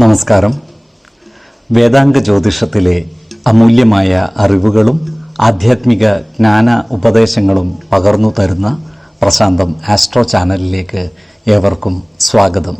നമസ്കാരം. വേദാംഗ ജ്യോതിഷത്തിലെ അമൂല്യമായ അറിവുകളും ആധ്യാത്മിക ജ്ഞാന ഉപദേശങ്ങളും പകർന്നു തരുന്ന പ്രശാന്തം ആസ്ട്രോ ചാനലിലേക്ക് ഏവർക്കും സ്വാഗതം.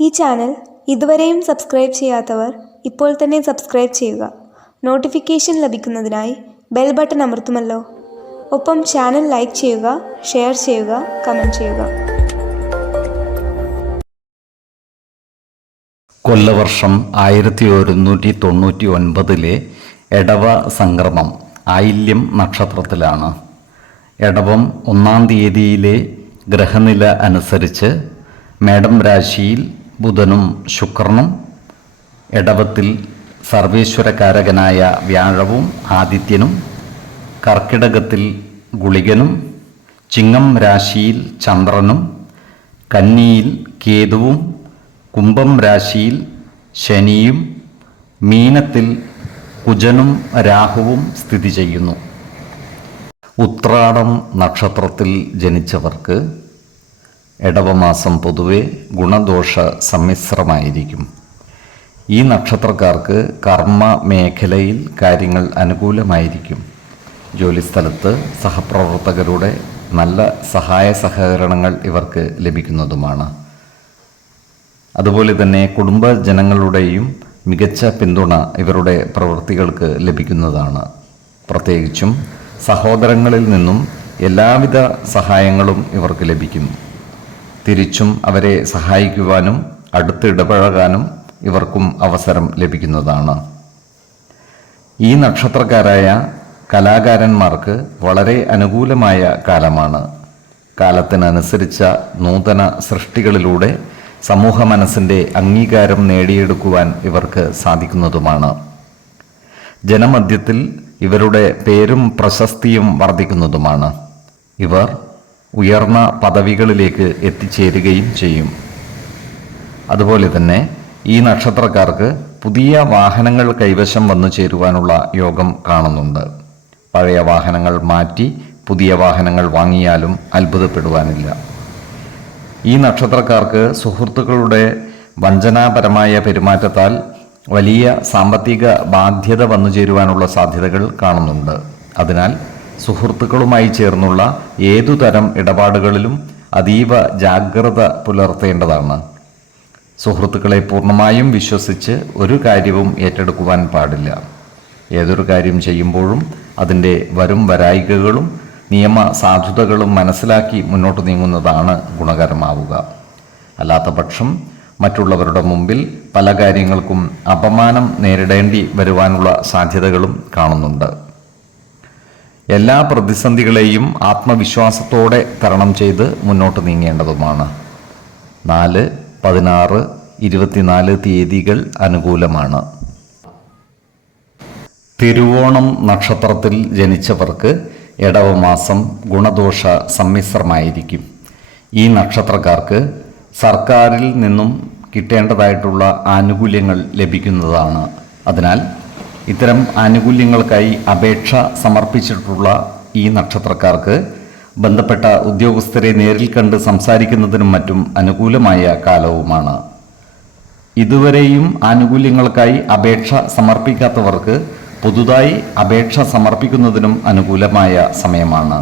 ഈ ചാനൽ ഇതുവരെയും സബ്സ്ക്രൈബ് ചെയ്യാത്തവർ ഇപ്പോൾ തന്നെ സബ്സ്ക്രൈബ് ചെയ്യുക. നോട്ടിഫിക്കേഷൻ ലഭിക്കുന്നതിനായി ബെൽ ബട്ടൺ അമർത്തുമല്ലോ. ഒപ്പം ചാനൽ ലൈക്ക് ചെയ്യുക, ഷെയർ ചെയ്യുക, കമൻറ്റ് ചെയ്യുക. കൊല്ലവർഷം 1199 എടവ സംക്രമം ആയില്യം നക്ഷത്രത്തിലാണ്. എടവം 1-ാം തീയതിയിലെ ഗ്രഹനില അനുസരിച്ച് മേടം രാശിയിൽ ബുധനും ശുക്രനും, എടവത്തിൽ സർവേശ്വരകാരകനായ വ്യാഴവും ആദിത്യനും, കർക്കിടകത്തിൽ ഗുളികനും, ചിങ്ങം രാശിയിൽ ചന്ദ്രനും, കന്നിയിൽ കേതുവും, കുംഭം രാശിയിൽ ശനിയും, മീനത്തിൽ കുജനും രാഹുവും സ്ഥിതി ചെയ്യുന്നു. ഉത്രാടം നക്ഷത്രത്തിൽ ജനിച്ചവർക്ക് എടവമാസം പൊതുവെ ഗുണദോഷ സമ്മിശ്രമായിരിക്കും. ഈ നക്ഷത്രക്കാർക്ക് കർമ്മ മേഖലയിൽ കാര്യങ്ങൾ അനുകൂലമായിരിക്കും. ജോലിസ്ഥലത്ത് സഹപ്രവർത്തകരുടെ നല്ല സഹായ സഹകരണങ്ങൾ ഇവർക്ക് ലഭിക്കുന്നതുമാണ്. അതുപോലെ തന്നെ കുടുംബജനങ്ങളുടെയും മികച്ച പിന്തുണ ഇവരുടെ പ്രവൃത്തികൾക്ക് ലഭിക്കുന്നതാണ്. പ്രത്യേകിച്ചും സഹോദരങ്ങളിൽ നിന്നും എല്ലാവിധ സഹായങ്ങളും ഇവർക്ക് ലഭിക്കും. തിരിച്ചും അവരെ സഹായിക്കുവാനും അടുത്തിടപഴകാനും ഇവർക്കും അവസരം ലഭിക്കുന്നതാണ്. ഈ നക്ഷത്രക്കാരായ കലാകാരന്മാർക്ക് വളരെ അനുകൂലമായ കാലമാണ്. കാലത്തിനനുസരിച്ച നൂതന സൃഷ്ടികളിലൂടെ സമൂഹ മനസ്സിൻ്റെ അംഗീകാരം നേടിയെടുക്കുവാൻ ഇവർക്ക് സാധിക്കുന്നതുമാണ്. ജനമധ്യത്തിൽ ഇവരുടെ പേരും പ്രശസ്തിയും വർദ്ധിക്കുന്നതുമാണ്. ഇവർ ഉയർന്ന പദവികളിലേക്ക് എത്തിച്ചേരുകയും ചെയ്യും. അതുപോലെ തന്നെ ഈ നക്ഷത്രക്കാർക്ക് പുതിയ വാഹനങ്ങൾ കൈവശം വന്നു ചേരുവാനുള്ള യോഗം കാണുന്നുണ്ട്. പഴയ വാഹനങ്ങൾ മാറ്റി പുതിയ വാഹനങ്ങൾ വാങ്ങിയാലും അത്ഭുതപ്പെടുവാനില്ല. ഈ നക്ഷത്രക്കാർക്ക് സുഹൃത്തുക്കളുടെ വഞ്ചനാപരമായ പെരുമാറ്റത്താൽ വലിയ സാമ്പത്തിക ബാധ്യത വന്നു ചേരുവാനുള്ള സാധ്യതകൾ കാണുന്നുണ്ട്. അതിനാൽ സുഹൃത്തുക്കളുമായി ചേർന്നുള്ള ഏതുതരം ഇടപാടുകളിലും അതീവ ജാഗ്രത പുലർത്തേണ്ടതാണ്. സുഹൃത്തുക്കളെ പൂർണ്ണമായും വിശ്വസിച്ച് ഒരു കാര്യവും ഏറ്റെടുക്കുവാൻ പാടില്ല. ഏതൊരു കാര്യം ചെയ്യുമ്പോഴും അതിൻ്റെ വരും വരായികകളും നിയമ സാധുതകളും മനസ്സിലാക്കി മുന്നോട്ട് നീങ്ങുന്നതാണ് ഗുണകരമാവുക. അല്ലാത്ത പക്ഷം മറ്റുള്ളവരുടെ മുമ്പിൽ പല കാര്യങ്ങൾക്കും അപമാനം നേരിടേണ്ടി വരുവാനുള്ള സാധ്യതകളും കാണുന്നുണ്ട്. എല്ലാ പ്രതിസന്ധികളെയും ആത്മവിശ്വാസത്തോടെ തരണം ചെയ്ത് മുന്നോട്ട് നീങ്ങേണ്ടതുമാണ്. 4, 16, 24 തീയതികൾ അനുകൂലമാണ്. തിരുവോണം നക്ഷത്രത്തിൽ ജനിച്ചവർക്ക് എടവമാസം ഗുണദോഷ സമ്മിശ്രമായിരിക്കും. ഈ നക്ഷത്രക്കാർക്ക് സർക്കാരിൽ നിന്നും കിട്ടേണ്ടതായിട്ടുള്ള ആനുകൂല്യങ്ങൾ ലഭിക്കുന്നതാണ്. അതിനാൽ ഇത്തരം ആനുകൂല്യങ്ങൾക്കായി അപേക്ഷ സമർപ്പിച്ചിട്ടുള്ള ഈ നക്ഷത്രക്കാർക്ക് ബന്ധപ്പെട്ട ഉദ്യോഗസ്ഥരെ നേരിൽ കണ്ട് സംസാരിക്കുന്നതിനും മറ്റും അനുകൂലമായ കാലവുമാണ്. ഇതുവരെയും ആനുകൂല്യങ്ങൾക്കായി അപേക്ഷ സമർപ്പിക്കാത്തവർക്ക് പുതുതായി അപേക്ഷ സമർപ്പിക്കുന്നതിനും അനുകൂലമായ സമയമാണ്.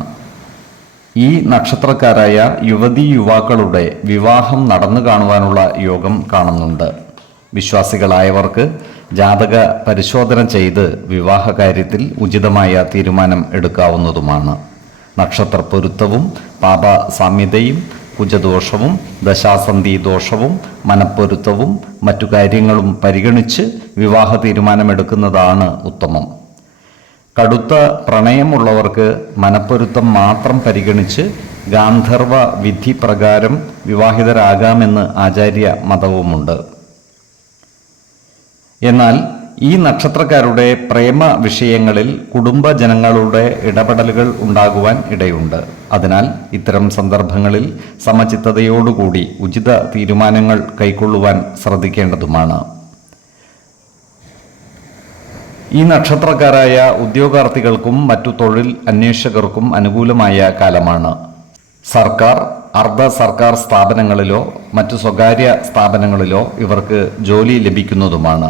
ഈ നക്ഷത്രക്കാരായ യുവതീ യുവാക്കളുടെ വിവാഹം നടന്നു കാണുവാനുള്ള യോഗം കാണുന്നുണ്ട്. വിശ്വാസികളായവർക്ക് ജാതക പരിശോധന ചെയ്ത് വിവാഹ കാര്യത്തിൽ ഉചിതമായ തീരുമാനം എടുക്കാവുന്നതുമാണ്. നക്ഷത്ര പൊരുത്തവും പാപ സാമ്യതയും കുജദോഷവും ദശാസന്ധി ദോഷവും മനപ്പൊരുത്തവും മറ്റു കാര്യങ്ങളും പരിഗണിച്ച് വിവാഹ തീരുമാനമെടുക്കുന്നതാണ് ഉത്തമം. കടുത്ത പ്രണയമുള്ളവർക്ക് മനപ്പൊരുത്തം മാത്രം പരിഗണിച്ച് ഗാന്ധർവ വിധി പ്രകാരം വിവാഹിതരാകാമെന്ന് ആചാര്യ മതവുമുണ്ട്. എന്നാൽ ഈ നക്ഷത്രക്കാരുടെ പ്രേമ വിഷയങ്ങളിൽ കുടുംബജനങ്ങളുടെ ഇടപെടലുകൾ ഉണ്ടാകുവാൻ ഇടയുണ്ട്. അതിനാൽ ഇത്തരം സന്ദർഭങ്ങളിൽ സമചിത്തതയോടുകൂടി ഉചിത തീരുമാനങ്ങൾ കൈക്കൊള്ളുവാൻ ശ്രദ്ധിക്കേണ്ടതുമാണ്. ഈ നക്ഷത്രക്കാരായ ഉദ്യോഗാർത്ഥികൾക്കും മറ്റു തൊഴിൽ അന്വേഷകർക്കും അനുകൂലമായ കാലമാണ്. സർക്കാർ അർദ്ധ സർക്കാർ സ്ഥാപനങ്ങളിലോ മറ്റു സ്വകാര്യ സ്ഥാപനങ്ങളിലോ ഇവർക്ക് ജോലി ലഭിക്കുന്നതുമാണ്.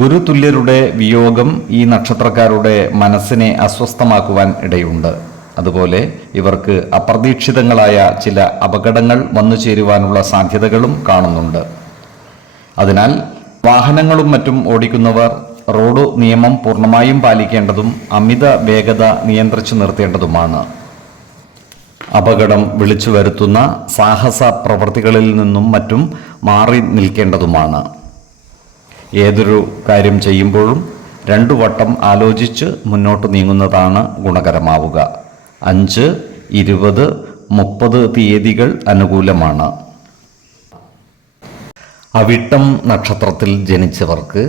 ഗുരുതുല്യരുടെ വിയോഗം ഈ നക്ഷത്രക്കാരുടെ മനസ്സിനെ അസ്വസ്ഥമാക്കുവാൻ ഇടയുണ്ട്. അതുപോലെ ഇവർക്ക് അപ്രതീക്ഷിതങ്ങളായ ചില അപകടങ്ങൾ വന്നു ചേരുവാനുള്ള സാധ്യതകളും കാണുന്നുണ്ട്. അതിനാൽ വാഹനങ്ങളും മറ്റും ഓടിക്കുന്നവർ റോഡ് നിയമം പൂർണ്ണമായും പാലിക്കേണ്ടതും അമിത വേഗത നിയന്ത്രിച്ചു നിർത്തേണ്ടതുമാണ്. അപകടം വിളിച്ചു വരുത്തുന്ന സാഹസ പ്രവൃത്തികളിൽ നിന്നും മറ്റും മാറി നിൽക്കേണ്ടതുമാണ്. ഏതൊരു കാര്യം ചെയ്യുമ്പോഴും 2 വട്ടം ആലോചിച്ച് മുന്നോട്ട് നീങ്ങുന്നതാണ് ഗുണകരമാവുക. 5, 20, 30 തീയതികൾ അനുകൂലമാണ്. അവിട്ടം നക്ഷത്രത്തിൽ ജനിച്ചവർക്ക്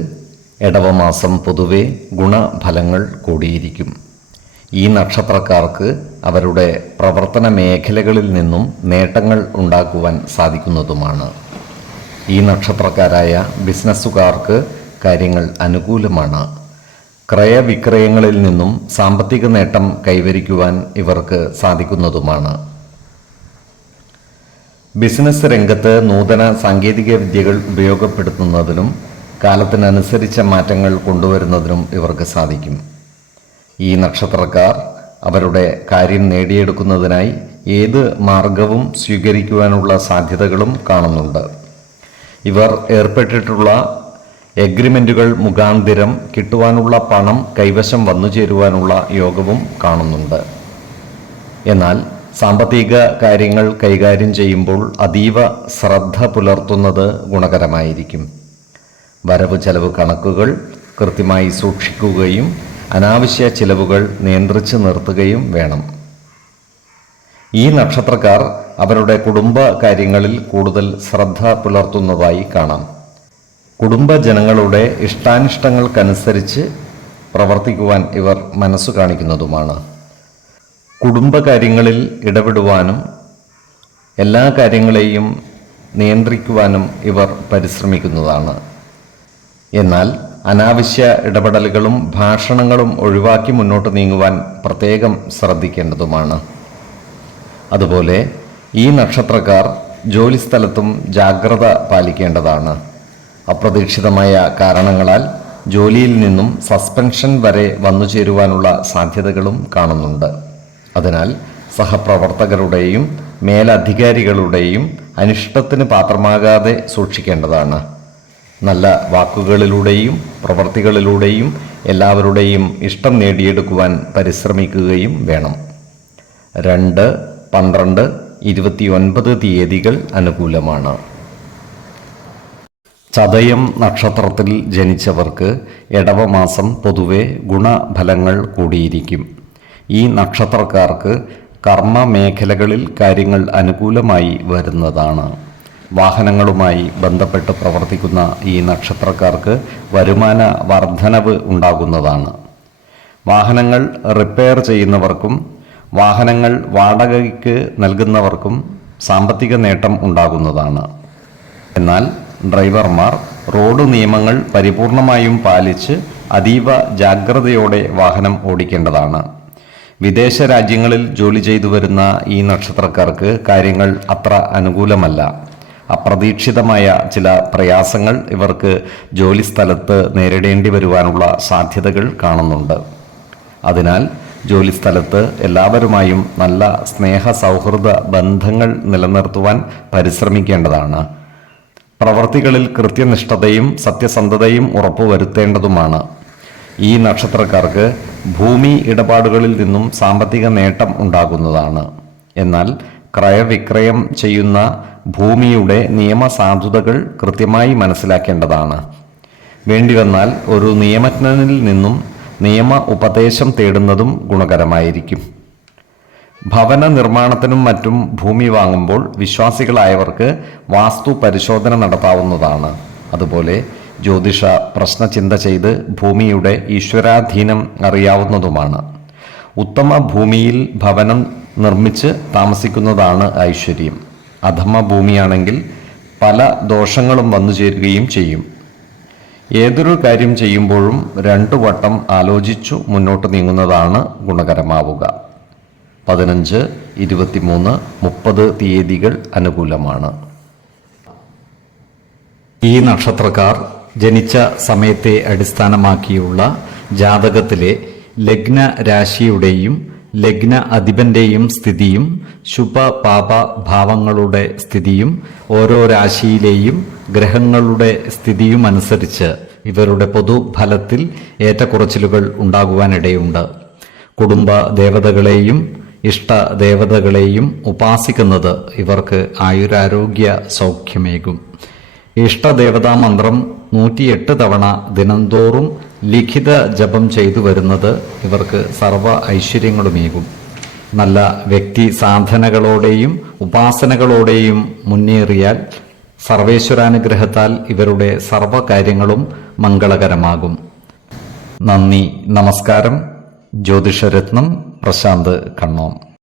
ഇടവമാസം പൊതുവെ ഗുണഫലങ്ങൾ കൂടിയിരിക്കും. ഈ നക്ഷത്രക്കാർക്ക് അവരുടെ പ്രവർത്തന മേഖലകളിൽ നിന്നും നേട്ടങ്ങൾ ഉണ്ടാക്കുവാൻ സാധിക്കുന്നതുമാണ്. ഈ നക്ഷത്രക്കാരായ ബിസിനസ്സുകാർക്ക് കാര്യങ്ങൾ അനുകൂലമാണ്. ക്രയവിക്രയങ്ങളിൽ നിന്നും സാമ്പത്തിക നേട്ടം കൈവരിക്കുവാൻ ഇവർക്ക് സാധിക്കുന്നതുമാണ്. ബിസിനസ് രംഗത്ത് നൂതന സാങ്കേതിക വിദ്യകൾ ഉപയോഗപ്പെടുത്തുന്നതിനും കാലത്തിനനുസരിച്ച മാറ്റങ്ങൾ കൊണ്ടുവരുന്നതിനും ഇവർക്ക് സാധിക്കും. ഈ നക്ഷത്രക്കാർ അവരുടെ കാര്യം നേടിയെടുക്കുന്നതിനായി ഏത് മാർഗവും സ്വീകരിക്കുവാനുള്ള സാധ്യതകളും കാണുന്നുണ്ട്. ഇവർ ഏർപ്പെട്ടിട്ടുള്ള എഗ്രിമെൻറ്റുകൾ മുഖാന്തിരം കിട്ടുവാനുള്ള പണം കൈവശം വന്നു ചേരുവാനുള്ള യോഗവും കാണുന്നുണ്ട്. എന്നാൽ സാമ്പത്തിക കാര്യങ്ങൾ കൈകാര്യം ചെയ്യുമ്പോൾ അതീവ ശ്രദ്ധ പുലർത്തുന്നത് ഗുണകരമായിരിക്കും. വരവ് ചെലവ് കണക്കുകൾ കൃത്യമായി സൂക്ഷിക്കുകയും അനാവശ്യ ചിലവുകൾ നിയന്ത്രിച്ച് നിർത്തുകയും വേണം. ഈ നക്ഷത്രക്കാർ അവരുടെ കുടുംബ കാര്യങ്ങളിൽ കൂടുതൽ ശ്രദ്ധ പുലർത്തുന്നതായി കാണാം. കുടുംബജനങ്ങളുടെ ഇഷ്ടാനിഷ്ടങ്ങൾക്കനുസരിച്ച് പ്രവർത്തിക്കുവാൻ ഇവർ മനസ്സു കാണിക്കുന്നതുമാണ്. കുടുംബകാര്യങ്ങളിൽ ഇടപെടുവാനും എല്ലാ കാര്യങ്ങളെയും നിയന്ത്രിക്കുവാനും ഇവർ പരിശ്രമിക്കുന്നതാണ്. എന്നാൽ അനാവശ്യ ഇടപെടലുകളും ഭാഷണങ്ങളും ഒഴിവാക്കി മുന്നോട്ട് നീങ്ങുവാൻ പ്രത്യേകം ശ്രദ്ധിക്കേണ്ടതുമാണ്. അതുപോലെ ഈ നക്ഷത്രക്കാർ ജോലിസ്ഥലത്തും ജാഗ്രത പാലിക്കേണ്ടതാണ്. അപ്രതീക്ഷിതമായ കാരണങ്ങളാൽ ജോലിയിൽ നിന്നും സസ്പെൻഷൻ വരെ വന്നു ചേരുവാനുള്ള സാധ്യതകളും കാണുന്നുണ്ട്. അതിനാൽ സഹപ്രവർത്തകരുടെയും മേലധികാരികളുടെയും അനിഷ്ടത്തിന് പാത്രമാകാതെ സൂക്ഷിക്കേണ്ടതാണ്. നല്ല വാക്കുകളിലൂടെയും പ്രവൃത്തികളിലൂടെയും എല്ലാവരുടെയും ഇഷ്ടം നേടിയെടുക്കുവാൻ പരിശ്രമിക്കുകയും വേണം. 2, 12, 29 തീയതികൾ അനുകൂലമാണ്. ചതയം നക്ഷത്രത്തിൽ ജനിച്ചവർക്ക് ഇടവമാസം പൊതുവെ ഗുണഫലങ്ങൾ കൂടിയിരിക്കും. ഈ നക്ഷത്രക്കാർക്ക് കർമ്മ മേഖലകളിൽ കാര്യങ്ങൾ അനുകൂലമായി വരുന്നതാണ്. വാഹനങ്ങളുമായി ബന്ധപ്പെട്ട് പ്രവർത്തിക്കുന്ന ഈ നക്ഷത്രക്കാർക്ക് വരുമാന വർധനവ് ഉണ്ടാകുന്നതാണ്. വാഹനങ്ങൾ റിപ്പയർ ചെയ്യുന്നവർക്കും വാഹനങ്ങൾ വാടകയ്ക്ക് നൽകുന്നവർക്കും സാമ്പത്തിക നേട്ടം ഉണ്ടാകുന്നതാണ്. എന്നാൽ ഡ്രൈവർമാർ റോഡ് നിയമങ്ങൾ പരിപൂർണമായും പാലിച്ച് അതീവ ജാഗ്രതയോടെ വാഹനം ഓടിക്കേണ്ടതാണ്. വിദേശ രാജ്യങ്ങളിൽ ജോലി ചെയ്തു വരുന്ന ഈ നക്ഷത്രക്കാർക്ക് കാര്യങ്ങൾ അത്ര അനുകൂലമല്ല. അപ്രതീക്ഷിതമായ ചില പ്രയാസങ്ങൾ ഇവർക്ക് ജോലിസ്ഥലത്ത് നേരിടേണ്ടി വരുവാനുള്ള സാധ്യതകൾ കാണുന്നുണ്ട്. അതിനാൽ ജോലിസ്ഥലത്ത് എല്ലാവരുമായും നല്ല സ്നേഹ സൗഹൃദ ബന്ധങ്ങൾ നിലനിർത്തുവാൻ പരിശ്രമിക്കേണ്ടതാണ്. പ്രവർത്തികളിൽ കൃത്യനിഷ്ഠതയും സത്യസന്ധതയും ഉറപ്പുവരുത്തേണ്ടതുമാണ്. ഈ നക്ഷത്രക്കാർക്ക് ഭൂമി ഇടപാടുകളിൽ നിന്നും സാമ്പത്തിക നേട്ടം ഉണ്ടാകുന്നതാണ്. എന്നാൽ ക്രയവിക്രയം ചെയ്യുന്ന ഭൂമിയുടെ നിയമസാധുതകൾ കൃത്യമായി മനസ്സിലാക്കേണ്ടതാണ്. വേണ്ടിവന്നാൽ ഒരു നിയമജ്ഞനിൽ നിന്നും നിയമ ഉപദേശം തേടുന്നതും ഗുണകരമായിരിക്കും. ഭവന നിർമ്മാണത്തിനും മറ്റും ഭൂമി വാങ്ങുമ്പോൾ വിശ്വാസികളായവർക്ക് വാസ്തു പരിശോധന നടത്താവുന്നതാണ്. അതുപോലെ ജ്യോതിഷ പ്രശ്നചിന്ത ചെയ്ത് ഭൂമിയുടെ ഈശ്വരാധീനം അറിയാവുന്നതുമാണ്. ഉത്തമ ഭൂമിയിൽ ഭവനം നിർമ്മിച്ച് താമസിക്കുന്നതാണ് ഐശ്വര്യം. അധമ ഭൂമിയാണെങ്കിൽ പല ദോഷങ്ങളും വന്നു ചേരുകയും ചെയ്യും. ഏതൊരു കാര്യം ചെയ്യുമ്പോഴും 2 വട്ടം ആലോചിച്ചു മുന്നോട്ട് നീങ്ങുന്നതാണ് ഗുണകരമാവുക. 15, 23, 30 തീയതികൾ അനുകൂലമാണ്. ഈ നക്ഷത്രക്കാർ ജനിച്ച സമയത്തെ അടിസ്ഥാനമാക്കിയുള്ള ജാതകത്തിലെ ലഗ്ന രാശിയുടെയും ലഗ്ന അധിപന്റെയും സ്ഥിതിയും ശുഭ പാപ ഭാവങ്ങളുടെ സ്ഥിതിയും ഓരോ രാശിയിലെയും ഗ്രഹങ്ങളുടെ സ്ഥിതിയും അനുസരിച്ച് ഇവരുടെ പൊതുഫലത്തിൽ ഏറ്റക്കുറച്ചിലുകൾ ഉണ്ടാകുവാനിടയുണ്ട്. കുടുംബ ദേവതകളെയും ഇഷ്ട ദേവതകളെയും ഉപാസിക്കുന്നത് ഇവർക്ക് ആയുരാരോഗ്യ സൗഖ്യമേകും. ഇഷ്ടദേവതാ മന്ത്രം 108 തവണ ദിനംതോറും ലിഖിത ജപം ചെയ്തു വരുന്നത് ഇവർക്ക് സർവ്വ ഐശ്വര്യങ്ങളുമേകും. നല്ല വ്യക്തി സാധനകളോടെയും ഉപാസനകളോടെയും മുന്നേറിയാൽ സർവേശ്വരാനുഗ്രഹത്താൽ ഇവരുടെ സർവ്വകാര്യങ്ങളും മംഗളകരമാകും. നന്ദി, നമസ്കാരം. ജ്യോതിഷരത്നം പ്രശാന്ത് കണ്ണോം.